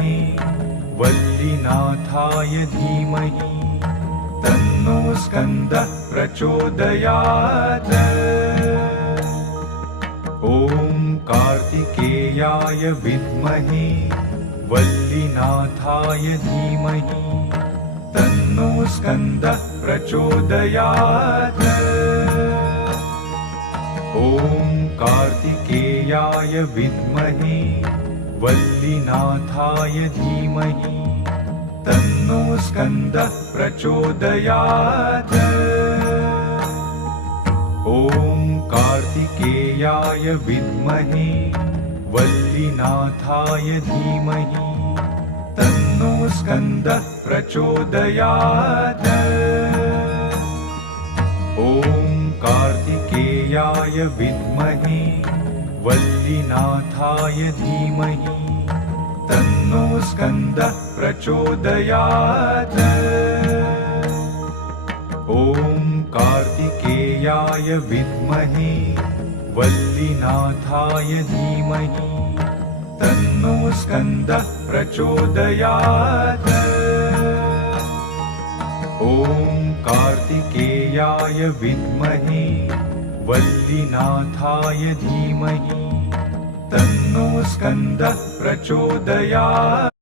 विद्महे वल्लीनाथाय धीमहि तन्नो स्कन्दः प्रचोदयात्। ॐ कार्तिकेयाय विद्महे वल्लीनाथाय धीमहि तन्नो स्कन्दः प्रचोदयात्। ॐ कार्तिकेयाय विद्महे वल्लीनाथाय धीमहि तन्नो स्कन्दः प्रचोदयात्। ॐ कार्तिकेयाय विद्महे वल्लीनाथाय धीमहि तन्नो स्कन्दः प्रचोदयात्। ॐ कार्तिकेयाय विद्महे वल्लीनाथाय धीमहि तन्नो स्कन्दः प्रचोदयात्। ॐ कार्तिकेयाय विद्महे वल्लीनाथाय धीमहि तन्नो स्कन्दः प्रचोदयात्। ॐ कार्तिकेयाय विद्महे वल्लीनाथाय धीमहि तन्नो स्कन्दः प्रचोदयात्।